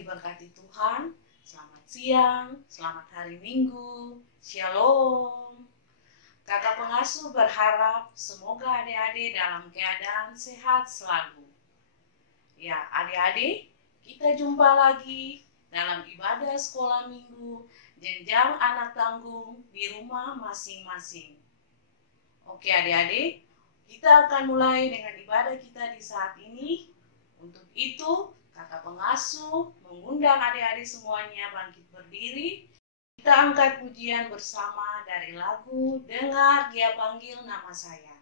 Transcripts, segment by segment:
diberkati Tuhan. Selamat siang, selamat hari Minggu, Shalom. Kakak pengasuh berharap semoga adik-adik dalam keadaan sehat selalu. Ya, adik-adik, kita jumpa lagi dalam ibadah sekolah minggu jenjang anak tanggung di rumah masing-masing. Oke adik-adik, kita akan mulai dengan ibadah kita di saat ini. Untuk itu, kakak pengasuh mengundang adik-adik semuanya bangkit berdiri. Kita angkat pujian bersama dari lagu Dengar Dia Panggil Nama Saya.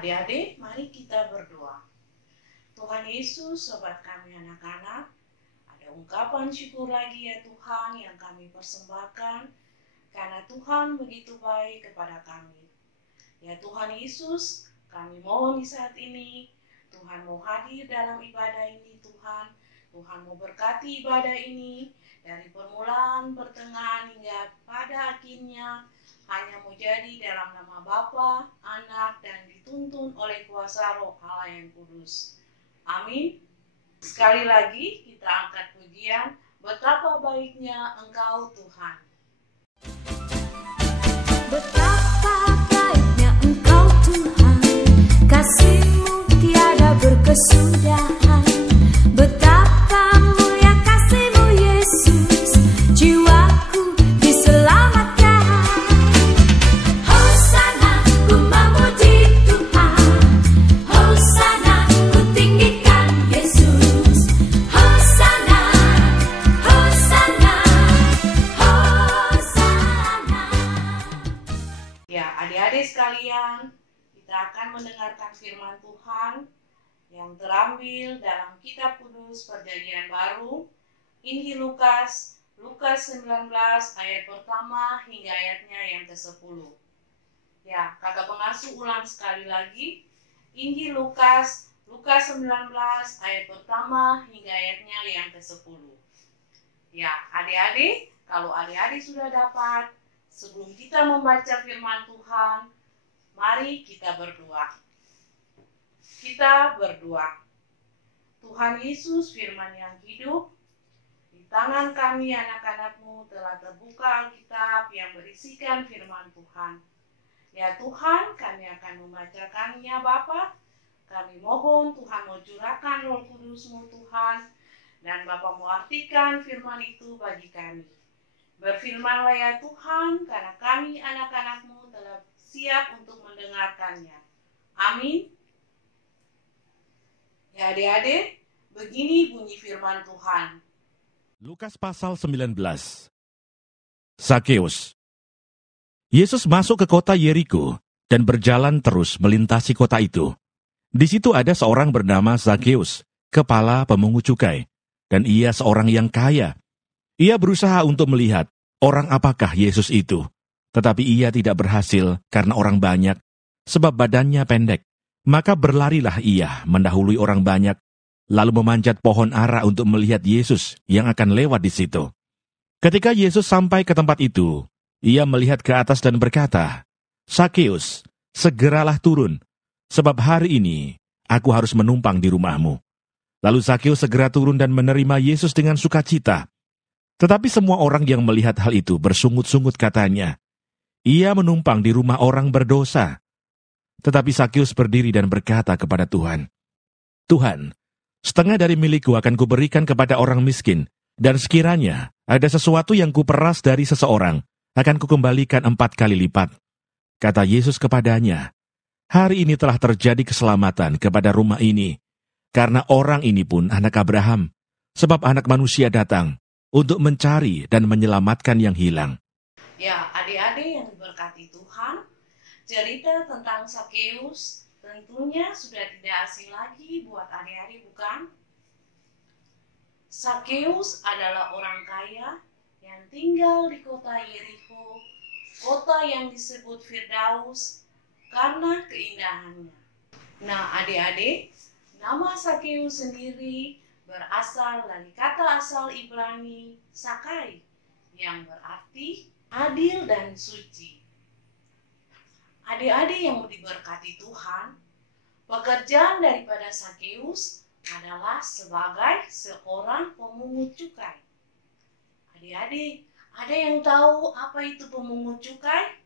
Adik-adik, mari kita berdoa. Tuhan Yesus, sobat kami anak-anak, ada ungkapan syukur lagi ya Tuhan yang kami persembahkan, karena Tuhan begitu baik kepada kami. Ya Tuhan Yesus, kami mohon di saat ini, Tuhan mau hadir dalam ibadah ini Tuhan. Tuhan mau berkati ibadah ini, dari permulaan, pertengahan, hingga pada akhirnya, hanya mau jadi dalam nama Bapa, Anak, dan dituntun oleh kuasa Roh Allah yang kudus. Amin. Sekali lagi kita angkat pujian, betapa baiknya Engkau Tuhan. Betapa baiknya Engkau Tuhan, kasih-Mu tiada berkesudahan. Betapa mulia kasih-Mu Yesus, jiwaku diselamatkan. Hosana, ku memuji Tuhan. Hosana, ku tinggikan Yesus. Hosana, Hosana, Hosana. Ya, adik-adik sekalian, kita akan mendengarkan firman Tuhan yang terambil dalam Kitab Kudus Perjanjian Baru, Injil Lukas 19 ayat pertama hingga ayatnya yang ke-10. Ya, kakak pengasuh ulang sekali lagi, Injil Lukas 19 ayat pertama hingga ayatnya yang ke-10. Ya, adik-adik, kalau adik-adik sudah dapat, sebelum kita membaca firman Tuhan, mari kita berdoa. Kita berdoa. Tuhan Yesus, firman yang hidup, di tangan kami anak-anak-Mu telah terbuka Alkitab yang berisikan firman Tuhan. Ya Tuhan, kami akan membacakannya Bapa. Kami mohon Tuhan mau curahkan Roh Kudus-Mu Tuhan, dan Bapa mau artikan firman itu bagi kami. Berfirmanlah ya Tuhan, karena kami anak-anak-Mu telah siap untuk mendengarkannya. Amin. Ya adik-adik, begini bunyi firman Tuhan. Lukas pasal 19. Zakeus. Yesus masuk ke kota Yeriko dan berjalan terus melintasi kota itu. Di situ ada seorang bernama Zakeus, kepala pemungut cukai, dan ia seorang yang kaya. Ia berusaha untuk melihat orang apakah Yesus itu, tetapi ia tidak berhasil karena orang banyak, sebab badannya pendek. Maka berlarilah ia mendahului orang banyak, lalu memanjat pohon ara untuk melihat Yesus yang akan lewat di situ. Ketika Yesus sampai ke tempat itu, ia melihat ke atas dan berkata, "Zakeus, segeralah turun, sebab hari ini aku harus menumpang di rumahmu." Lalu Zakeus segera turun dan menerima Yesus dengan sukacita. Tetapi semua orang yang melihat hal itu bersungut-sungut katanya, ia menumpang di rumah orang berdosa. Tetapi Sakeus berdiri dan berkata kepada Tuhan, Tuhan, setengah dari milikku akan kuberikan kepada orang miskin, dan sekiranya ada sesuatu yang kuperas dari seseorang, akan kukembalikan 4 kali lipat. Kata Yesus kepadanya, hari ini telah terjadi keselamatan kepada rumah ini, karena orang ini pun anak Abraham, sebab anak manusia datang untuk mencari dan menyelamatkan yang hilang. Ya, adik-adik yang diberkati Tuhan, cerita tentang Sakeus tentunya sudah tidak asing lagi buat adik-adik, bukan? Sakeus adalah orang kaya yang tinggal di kota Yeriko, kota yang disebut Firdaus karena keindahannya. Nah, adik-adik, nama Sakeus sendiri berasal dari kata asal Ibrani Sakai, yang berarti adil dan suci. Adik-adik yang diberkati Tuhan, pekerjaan daripada Sakeus adalah sebagai seorang pemungut cukai. Adik-adik, ada yang tahu apa itu pemungut cukai?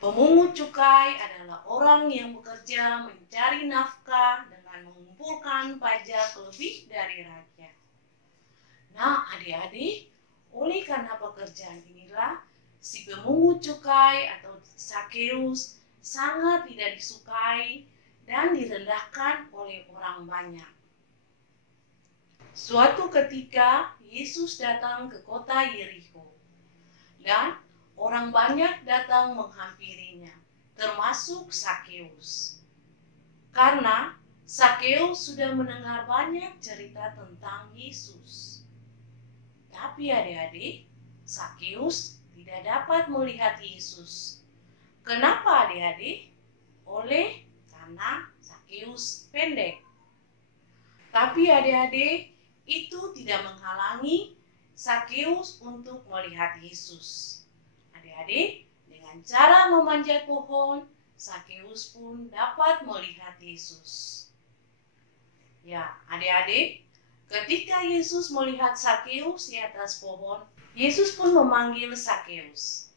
Pemungut cukai adalah orang yang bekerja mencari nafkah dengan mengumpulkan pajak lebih dari rakyat. Nah, adik-adik, oleh karena pekerjaan inilah, si pemungut cukai atau Sakeus sangat tidak disukai dan direndahkan oleh orang banyak. Suatu ketika, Yesus datang ke kota Yeriko, dan orang banyak datang menghampirinya, termasuk Sakeus. Karena Sakeus sudah mendengar banyak cerita tentang Yesus. Tapi adik-adik, Sakeus tidak dapat melihat Yesus. Kenapa adik-adik? Karena Sakeus pendek. Tapi adik-adik, itu tidak menghalangi Sakeus untuk melihat Yesus. Adik-adik, dengan cara memanjat pohon, Sakeus pun dapat melihat Yesus. Ya, adik-adik, ketika Yesus melihat Sakeus di atas pohon, Yesus pun memanggil Sakeus.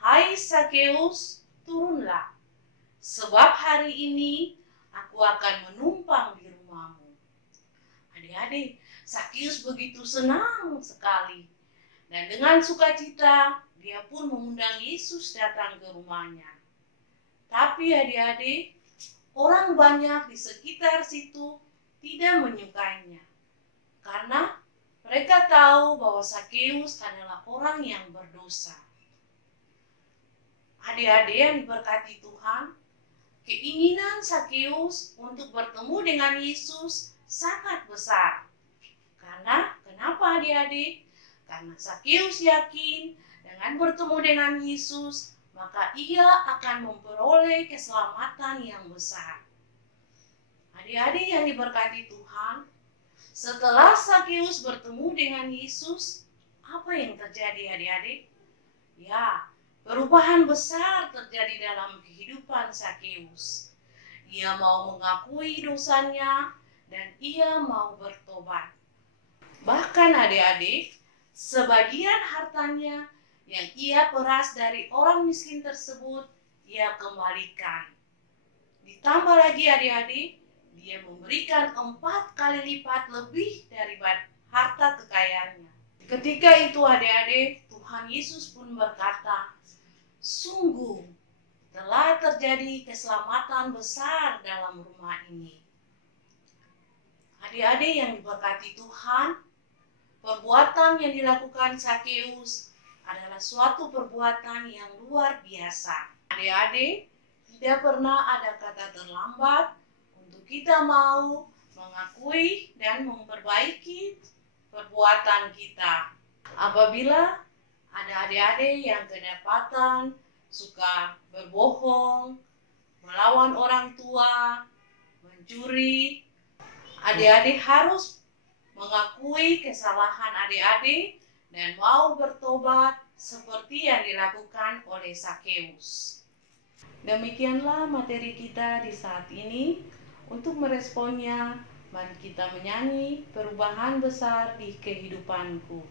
Hai Sakeus, turunlah, sebab hari ini aku akan menumpang di rumahmu. Adik-adik, Sakeus begitu senang sekali. Dan dengan sukacita, dia pun mengundang Yesus datang ke rumahnya. Tapi adik-adik, orang banyak di sekitar situ tidak menyukainya. Karena mereka tahu bahwa Sakeus adalah orang yang berdosa. Adik-adik yang diberkati Tuhan, keinginan Sakeus untuk bertemu dengan Yesus sangat besar. Karena kenapa adik-adik? Karena Sakeus yakin dengan bertemu dengan Yesus, maka ia akan memperoleh keselamatan yang besar. Adik-adik yang diberkati Tuhan, setelah Sakeus bertemu dengan Yesus, apa yang terjadi adik-adik? Ya, perubahan besar terjadi dalam kehidupan Sakeus. Ia mau mengakui dosanya dan ia mau bertobat. Bahkan adik-adik, sebagian hartanya yang ia peras dari orang miskin tersebut, ia kembalikan. Ditambah lagi adik-adik, dia memberikan 4 kali lipat lebih dari harta kekayaannya. Ketika itu adik-adik, Tuhan Yesus pun berkata, sungguh telah terjadi keselamatan besar dalam rumah ini. Adik-adik yang diberkati Tuhan, perbuatan yang dilakukan Sakeus adalah suatu perbuatan yang luar biasa. Adik-adik, tidak pernah ada kata terlambat untuk kita mau mengakui dan memperbaiki perbuatan kita. Apabila ada adik-adik yang kedapatan suka berbohong, melawan orang tua, mencuri, adik-adik harus mengakui kesalahan adik-adik dan mau bertobat seperti yang dilakukan oleh Sakeus. Demikianlah materi kita di saat ini. Untuk meresponnya, mari kita menyanyi perubahan besar di kehidupanku.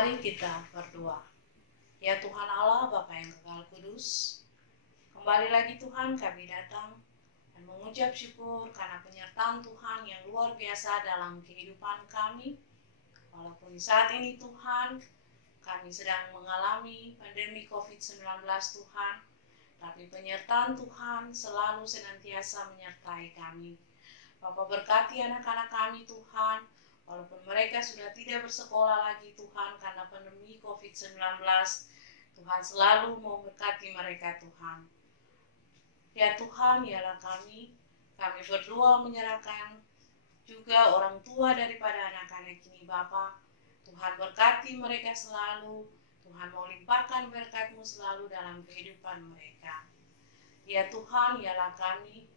Mari kita berdoa. Ya Tuhan Allah, Bapa yang kekal kudus, kembali lagi Tuhan kami datang dan mengucap syukur karena penyertaan Tuhan yang luar biasa dalam kehidupan kami. Walaupun saat ini Tuhan, kami sedang mengalami pandemi COVID-19 Tuhan, tapi penyertaan Tuhan selalu senantiasa menyertai kami. Bapa berkati anak-anak kami Tuhan, walaupun mereka sudah tidak bersekolah lagi Tuhan karena pandemi COVID-19, Tuhan selalu mau berkati mereka Tuhan. Ya Tuhan, ialah kami berdoa menyerahkan juga orang tua daripada anak-anak ini Bapa. Tuhan berkati mereka selalu, Tuhan mau limpahkan berkat-Mu selalu dalam kehidupan mereka. Ya Tuhan, ialah kami,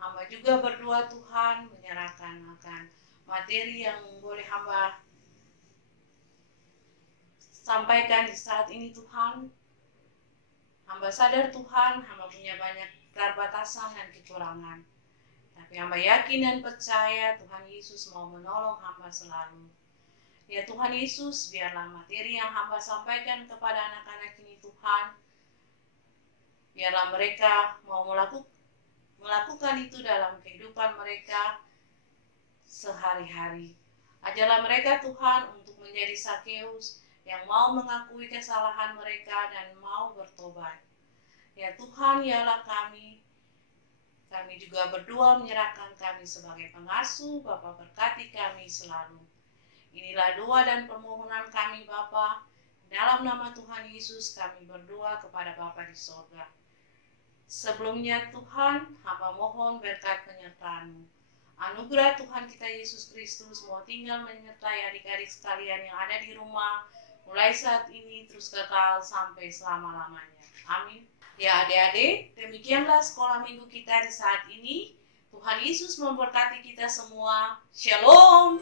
hamba juga berdoa Tuhan menyerahkan akan materi yang boleh hamba sampaikan di saat ini Tuhan. Hamba sadar Tuhan, hamba punya banyak keterbatasan dan kekurangan. Tapi hamba yakin dan percaya Tuhan Yesus mau menolong hamba selalu. Ya Tuhan Yesus, biarlah materi yang hamba sampaikan kepada anak-anak ini Tuhan, biarlah mereka mau melakukan itu dalam kehidupan mereka sehari-hari. Ajarlah mereka Tuhan untuk menjadi Sakeus yang mau mengakui kesalahan mereka dan mau bertobat. Ya Tuhan, ialah kami juga berdoa menyerahkan kami sebagai pengasuh. Bapa berkati kami selalu. Inilah doa dan permohonan kami Bapa. Dalam nama Tuhan Yesus kami berdoa kepada Bapa di sorga. Sebelumnya Tuhan, hamba mohon berkat penyertaan-Mu. Anugerah Tuhan kita Yesus Kristus mau tinggal menyertai adik-adik sekalian yang ada di rumah, mulai saat ini terus kekal sampai selama-lamanya. Amin. Ya adik-adik, demikianlah sekolah minggu kita di saat ini. Tuhan Yesus memberkati kita semua. Shalom.